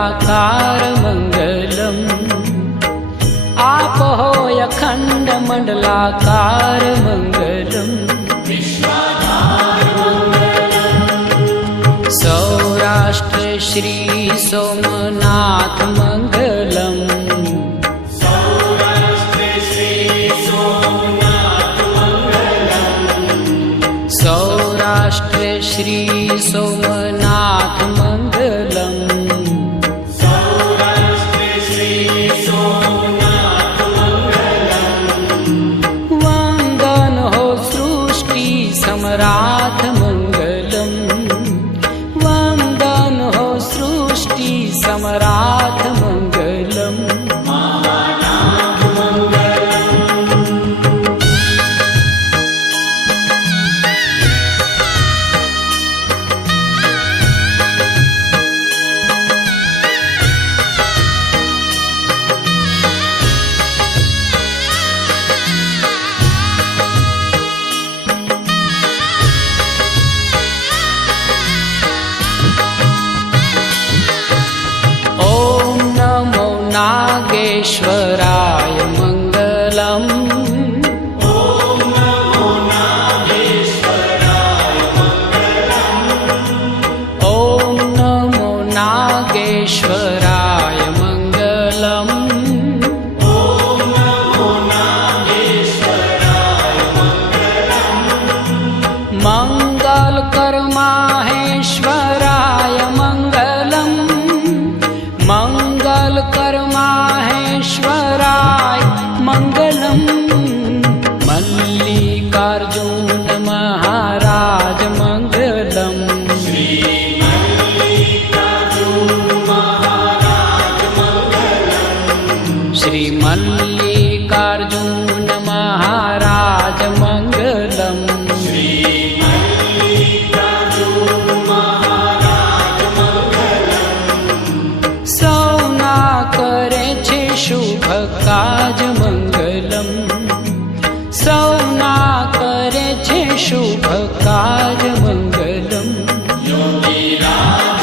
मंडलाकार मंगलम् आपो अखंड मंडलाकार मंगलम् सौराष्ट्र श्री सोमनाथ मंगलम् सौराष्ट्र श्री सोमनाथ मंगलम् वंदन हो सृष्टि सम्राट मंगलम् वंदन हो सृष्टि सम्राट मंगलम् नागेश्वराय मंगलम् ॐ नमो नागेश्वराय मंगलम् ॐ नमो नागेश्वराय मंगलम् ॐ नमो नागेश्वराय मंगलम् मंगलकर माहेश्वराय मंगलम् मंगलकर माहेश्वराय मंगलम् मल्लिकार्जुन महाराज मंगलम् श्री मल्लिकार्जुन महाराज मंगलम् श्री मल्लिकार्जुन महाराज मंगलम् श्री मल्लिकार्जुन महाराज मंगलम् सौना करे छे शुभ काज मंगलम् सौना करे छे शुभ काज मंगलम् योगीराज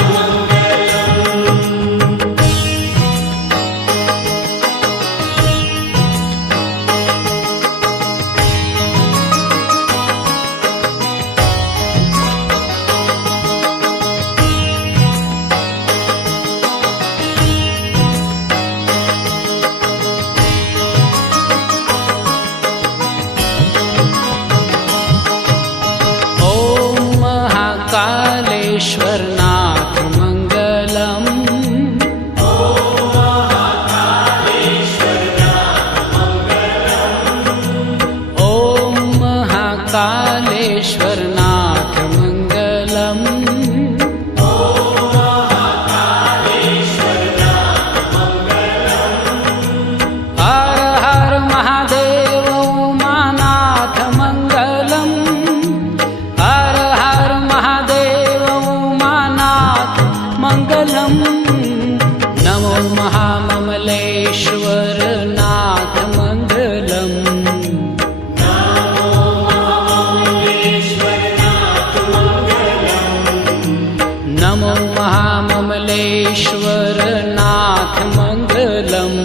कालेश्वरनाथ मंगलम् ॐ महाकालेश्वरनाथ मंगलम् ॐ महाकालेश्वरनाथ मंगलम् हर हर महादेव उमानाथ मंगलम् हर हर महादेव मंगलम् नमो महाममलेश्वर नाथ मंगलम् नमो महाममलेश्वर नाथ मंगलम्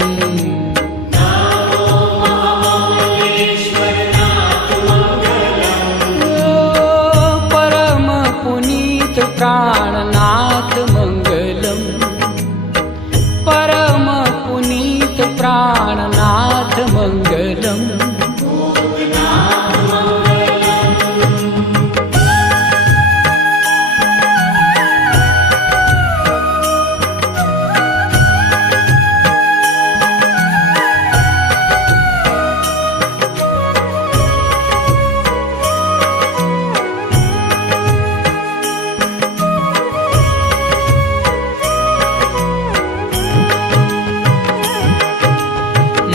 परम पुनीत प्राणनाथ मंगलम् परम पुनीत प्राणनाथ मंगलम्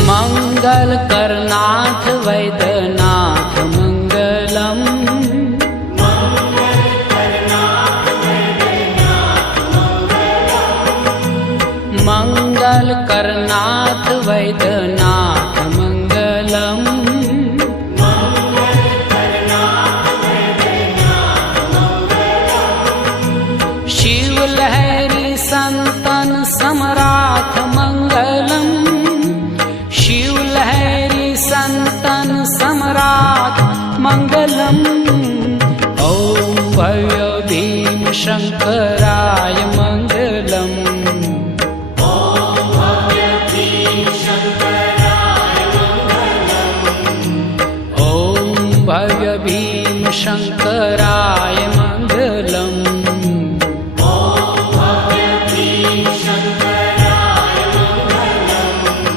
मंगल करनाथ वैद्यनाथ मंगलम् मंगल करनाथ वैद्यनाथ मंगलम् शिव लहरी संतन सम मङ्गलम् ॐ भव्य भीम शङ्कराय मङ्गलम् भव्य भीम शङ्कराय मङ्गलम्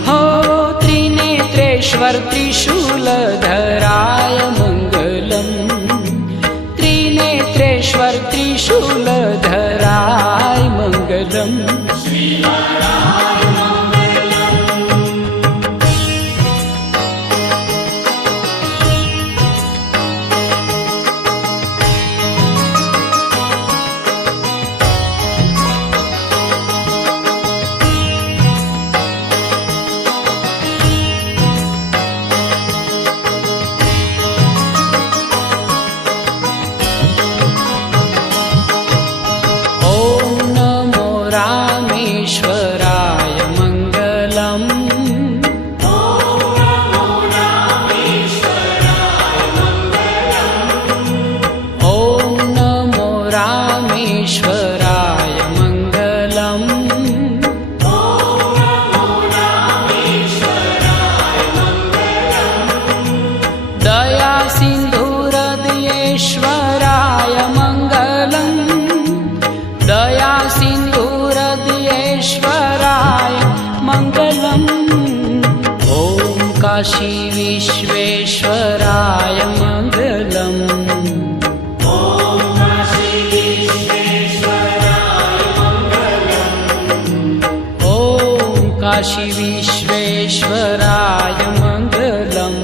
हो त्रिनेत्रेश्वर त्रिशूलधराय मङ्गलम् त्रिनेत्रेश्वर त्रिशूलधराय मङ्गलम् रामेश्वराय मङ्गलम् ॐ नमो रामेश्वराय मङ्गलम् दया सिन्धुहृदयेश्वराय मङ्गलम् दया सिन्धुहृदयेश्वराय मङ्गलम् ॐ काशी विश्वेश्वराय मङ्गलम् ॐ काशी विश्वेश्वराय मङ्गलम्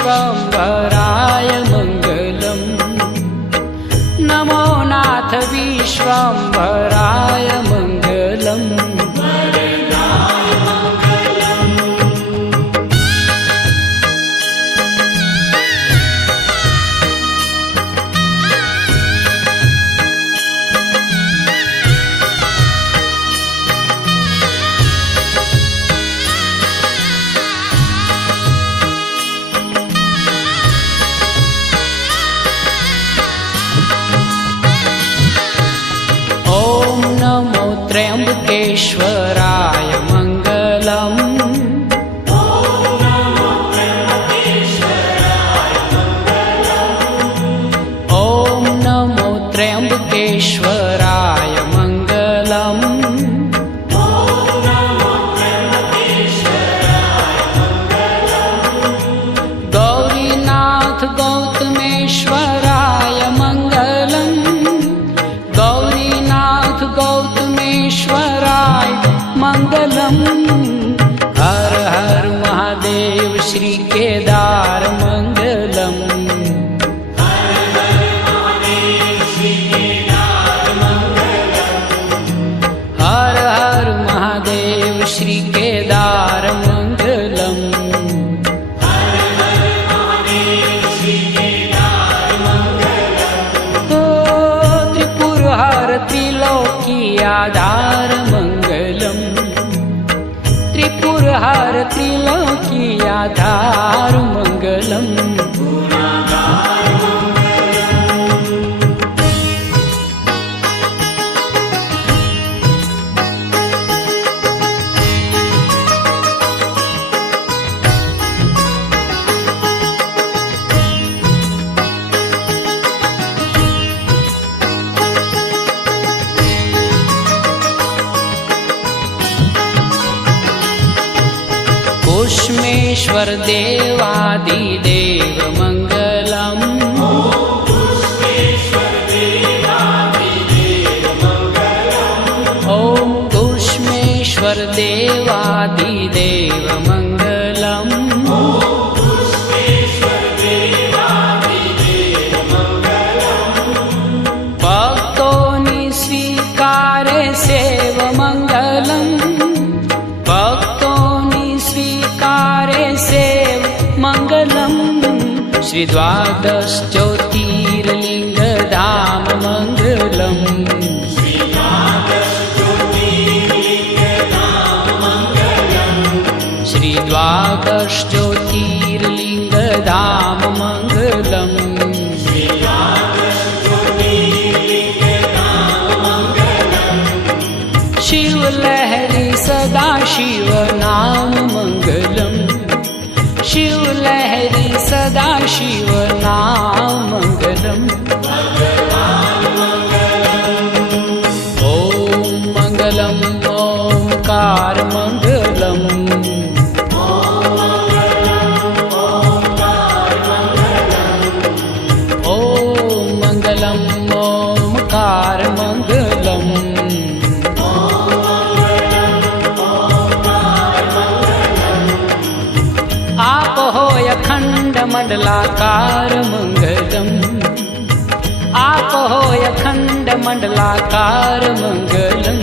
विश्वम्भराय मङ्गलम् नमो नाथ विश्वम्भराय मङ्गलम् त्र्यम्बकेश्वराय मङ्गलम् ॐ नमो त्र्यम्बकेश्वराय मङ्गलम् गौरीनाथ गौतमेश्वराय मङ्गलम् गौरीनाथ गौतमेश्वराय मङ्गलम् हर हर महादेव श्री केदार मङ्गलम् हर हर महादेव श्री केदार मङ्गलम् त्रिपुरहर त्रिलोकी आधार मङ्गलम् त्रिपुरहर त्रिलोकी आधार मङ्गलम् कुष्मेश्वर देवादिदेव मङ्गलम् ॐ कुष्मेश्वर देवादिदेव मङ्गलम् भक्तो निस्वीकारे सेव मङ्गलम् भक्तो निस्वीकारे सेव मङ्गलम् श्री द्वादश ज्योतिर्लिङ्गधाम मङ्गलम् धाम मंगलम। शिव लहरी सदा शिव नाम मंगलम। शिव लहरी सदा शिव नाम मंगलम। ओम मंगलम ओंकार मंगलम। ओम मंगलम ओंकार मंगलम। आप होय अखंड मंडलाकार मंगलम। आप होय अखंड मंडलाकार मंगलम।